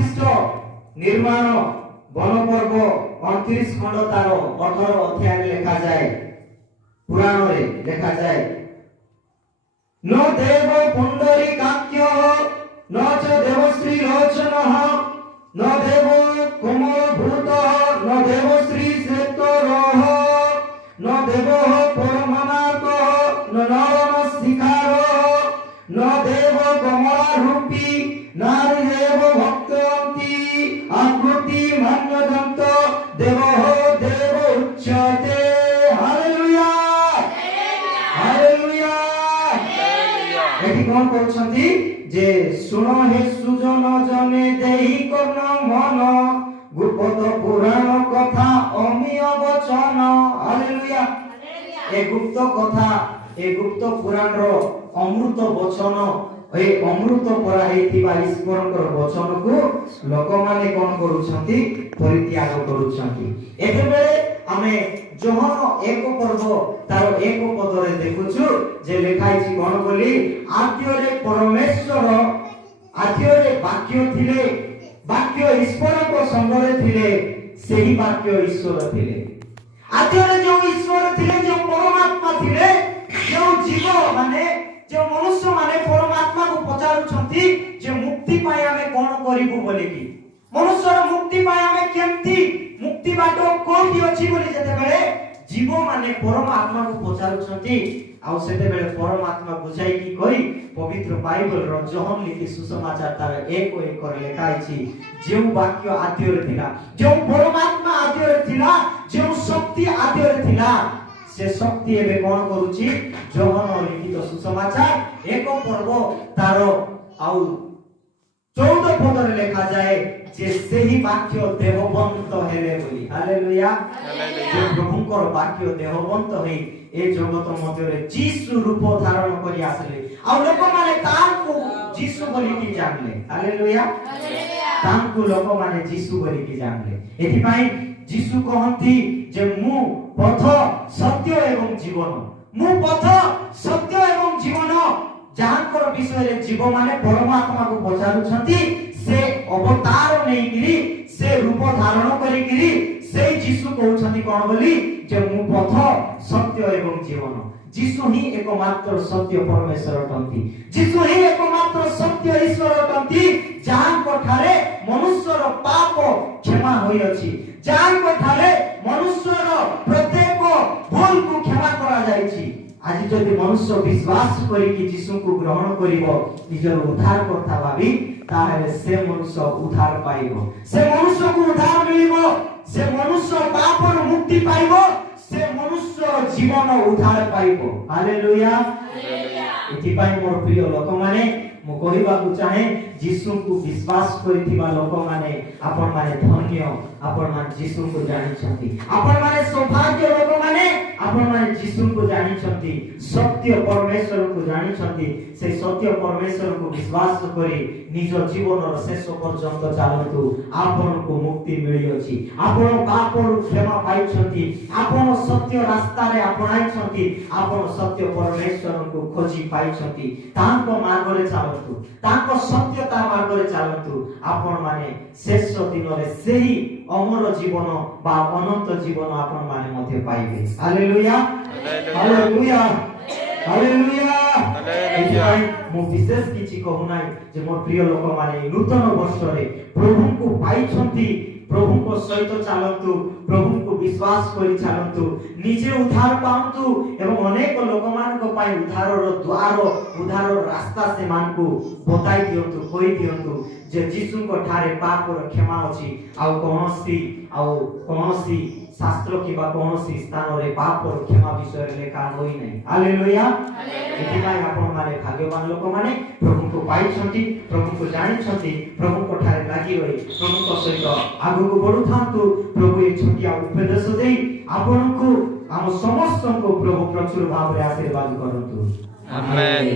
ବାଶିଷ୍ଠ ନିର୍ମାଣ ବନପର୍ବ 29 ଖଣ୍ଡ ତାର 18 ଅଧ୍ୟାୟରେ ଲେଖାଯାଏ, ପୁରାଣରେ ଲେଖାଯାଏ, ন দেব পুণ্ডরীকাক্ষ ন চ দেবশ্রী লোচনঃ ন দেব কোমলভূত ন দেবশ্রী শ্বেতরহ ন দেব পরমনাথ ন নরম শিখার ন দেব কমলারূপী নারী দেব ভক্তন্তি আকৃতি মান্যদন্ত দেব দেব উচ্চতে। Hallelujah hallelujah. এটি কোন করছন্তি যে শুণ হে সুজন জনে দেহি কর্ণ মন গুপ্ত পুরাণ কথা অমিয় বচন। হালেলুয়া। এই গুপ্ত কথা এই গুপ্ত পুরাণর অমৃত বচন এই অমৃত পরা হেইতিবা ঈশ্বরଙ୍କର বচনକୁ ଲୋକମାନେ কোন କରୁଛନ୍ତି পরিত্যাগ କରୁଛନ୍ତି। একেবারে ଆମେ যোহন 1 পর্ব তার 1 পদরে দেখুଛୁ যে লেখা আছে কোন বলি আদ্যরে পরমেশ্বর আদ্যরে বাক্য ଥିଲେ বাক্য ঈশ্বরଙ୍କ সঙ্গରେ ଥିଲେ ସେହି বাক্য ঈশ্বর ଥିଲେ। আদ্যরে যে ঈশ্বর ଥିଲେ যে পরমাত্মা ଥିଲେ যে জীব মানে যে মনুষ্য মানে পরমাত্মা को পচারুଛନ୍ତି যে মুক্তি পাই ଆମେ কোন করিবু বলি কি মনুষ্যর মুক্তি পাই ଆମେ কেমতি মুক্তি বাট কোটি ଅଛି বলি যেতেবেলে জীব মানে পরমাত্মা को পচারুଛନ୍ତି ଆଉ ସେତେବେଳେ ପରମାତ୍ମା ବୁଝାଇ କି କହି ପବିତ୍ର ବାଇବଲର ଯୋହନ ଲିଖି ସୁସମାଚାର ତାର 1:1 ଲେଖା ଅଛି ଯେଉଁ ବାକ୍ୟ ଆଦ୍ୟରେ ଥିଲା ଯେଉଁ ପରମାତ୍ମା ଆଦ୍ୟରେ ଥିଲା ଯେଉଁ ଶକ୍ତି ଆଦ୍ୟରେ ଥିଲା ସେ ଶକ୍ତି ଏବେ କଣ କରୁଛି ଯୋହନ ଲିଖିତ ସୁସମାଚାର 1 ପର୍ବ ତାର ଆଉ 14 ପଦରେ ଲେଖା ଯାଏ যে ସେହି ବାକ୍ୟ ଦେହବନ୍ତ ହେଲେ ବୋଲି। ହାଲେଲୁୟା। ଯେ ପ୍ରଭୁଙ୍କର ବାକ୍ୟ ଦେହବନ୍ତ ହେଇ ଏ ଜଗତ ମଧ୍ୟରେ ଯୀଶୁ ରୂପ ଧାରଣ କରି ଆସିଲେ ଆଉ ଲୋକମାନେ ତାଙ୍କୁ ଯୀଶୁ ବୋଲି କି ଜାଣିଲେ। ହାଲେଲୁୟା। ତାଙ୍କୁ ଲୋକମାନେ ଯୀଶୁ ବୋଲି କି ଜାଣିଲେ। ଏଥିପାଇଁ ଯୀଶୁ କହନ୍ତି ଯେ ମୁଁ ପଥ ସତ୍ୟ ଏବଂ ଜୀବନ ମୁଁ ପଥ ସତ୍ୟ ଏବଂ ଜୀବନ ଯାହାଙ୍କର ବିଷୟରେ ଜୀବ ମାନେ ପରମାତ୍ମାକୁ ପଚାରୁଛନ୍ତି ସେ ଅବତାର ନେଇକିରି ସେ ରୂପ ଧାରଣ କରିକିରି ସେଇ ଯୀଶୁ କହୁଛନ୍ତି କଣ ବୋଲି ଯେ ମୁଁ ପଥ ସତ୍ୟ ଏବଂ ଜୀବନ। ଯୀଶୁ ହିଁ ଏକମାତ୍ର ସତ୍ୟ ପରମେଶ୍ୱର ଅଟନ୍ତି। ଯୀଶୁ ହିଁ ଏକମାତ୍ର ସତ୍ୟ ଈଶ୍ୱର ଅଟନ୍ତି ଯାହାଙ୍କ ଠାରେ ମନୁଷ୍ୟର ପାପ କ୍ଷମା ହୋଇଅଛି ଯାହାଙ୍କ ଠାରେ ମନୁଷ୍ୟର ପ୍ରତ୍ୟେକ ଭୁଲକୁ କ୍ଷମା କରାଯାଇଛି। আজি যদি মনুষ্য বিশ্বাস করি কি যিশুকে গ্রহণ করিব নিজের উদ্ধার কথা ভাবি তাহলে সে মনুষ্য উদ্ধার পাইব সে মনুষ্যকে উদ্ধার মিলিব সে মনুষ্য পাপর মুক্তি পাইব সে মনুষ্য জীবন উদ্ধার পাইব। হালেলুয়া। এথিপাই মোর প্রিয় লোকমানে মু কহিବାକୁ চাহে যিশুଙ୍କୁ বিশ্বাস କରିଥିବା ଲୋକମାନେ ଆପଣମାନେ ଧନ୍ୟ ଆପଣମାନେ যিশুଙ୍କୁ ଜାଣିଛନ୍ତି ଆପଣମାନେ ସୌଭାଗ୍ୟ ଲୋକମାନେ ଆପଣମାନେ যিশুଙ୍କୁ ଜାଣିଛନ୍ତି ସତ୍ୟ ପରମେଶ୍ୱରଙ୍କୁ ଜାଣିଛନ୍ତି সেই ସତ୍ୟ ପରମେଶ୍ୱରଙ୍କୁ ବିଶ୍ୱାସ କରି ନିଜ ଜୀବନର ଶେଷ ପର୍ଯ୍ୟନ୍ତ ଚାଲନ୍ତୁ ଆପଣଙ୍କୁ ମୁକ୍ତି ମିଳିଅଛି ଆପଣ ପାପରୁ କ୍ଷମା ପାଇଛନ୍ତି ଆପଣ ସତ୍ୟ ରାସ୍ତାରେ ଆପଣାଇଛନ୍ତି ଆପଣ ସତ୍ୟ ପରମେଶ୍ୱରଙ୍କୁ ଖୋଜି ପାଇଛନ୍ତି ତାଙ୍କ ମାର୍ଗରେ ଚାଲନ୍ତୁ ତାଙ୍କ ସତ୍ୟତା ମାର୍ଗରେ ଚାଲନ୍ତୁ ଆପଣମାନେ ଶେଷ ଦିନରେ ସେହି ଅମର ଜୀବନ ବା ଅନନ୍ତ ଜୀବନ ଆପଣମାନେ ମଧ୍ୟ ପାଇବେ। Hallelujah hallelujah hallelujah. ଏଥିପାଇଁ ମୁଁ ବିଶେଷ କିଛି କହୁନାହିଁ ଯେ ମୋ ପ୍ରିୟ ଲୋକମାନେ ନୂତନ ବର୍ଷରେ ପ୍ରଭୁଙ୍କୁ ପାଇଛନ୍ତି ପ୍ରଭୁଙ୍କ ସହିତ ଚାଲନ୍ତୁ ପ୍ରଭୁଙ୍କୁ ବିଶ୍ୱାସ କରି ଚାଲନ୍ତୁ ନିଜେ ଉଦ୍ଧାର ପାଆନ୍ତୁ ଏବଂ ଅନେକ ଲୋକମାନଙ୍କ ପାଇଁ ଉଦ୍ଧାରର ଦ୍ୱାର ଉଦ୍ଧାରର ରାସ୍ତା ସେମାନଙ୍କୁ ବତାଇ ଦିଅନ୍ତୁ କହି ଦିଅନ୍ତୁ ଯେ ଯୀଶୁଙ୍କ ଠାରେ ପାପର କ୍ଷମା ଅଛି ଆଉ କୌଣସି ଶାସ୍ତ୍ର କିମ୍ବା କୌଣସି ସ୍ଥାନରେ ପାପର କ୍ଷମା ବିଷୟରେ ଲେଖା ହୋଇନାହିଁ। ହାଲେଲୁୟା। ଏଥିପାଇଁ ଆପଣମାନେ ଭାଗ୍ୟବାନ ଲୋକମାନେ ପ୍ରଭୁଙ୍କୁ ପାଇଛନ୍ତି ପ୍ରଭୁଙ୍କୁ ଜାଣିଛନ୍ତି ପ୍ରଭୁଙ୍କ ଠାରେ ଲାଗି ରହି ପ୍ରଭୁଙ୍କ ସହିତ ଆଗକୁ ବଢୁଥାନ୍ତୁ। ପ୍ରଭୁ ଏ ଛୋଟିଆ ଉପଦେଶ ଦେଇ ଆପଣଙ୍କୁ ଆମ ସମସ୍ତଙ୍କୁ ପ୍ରଭୁ ପ୍ରଚୁର ଭାବରେ ଆଶୀର୍ବାଦ କରନ୍ତୁ। ଆମେନ୍।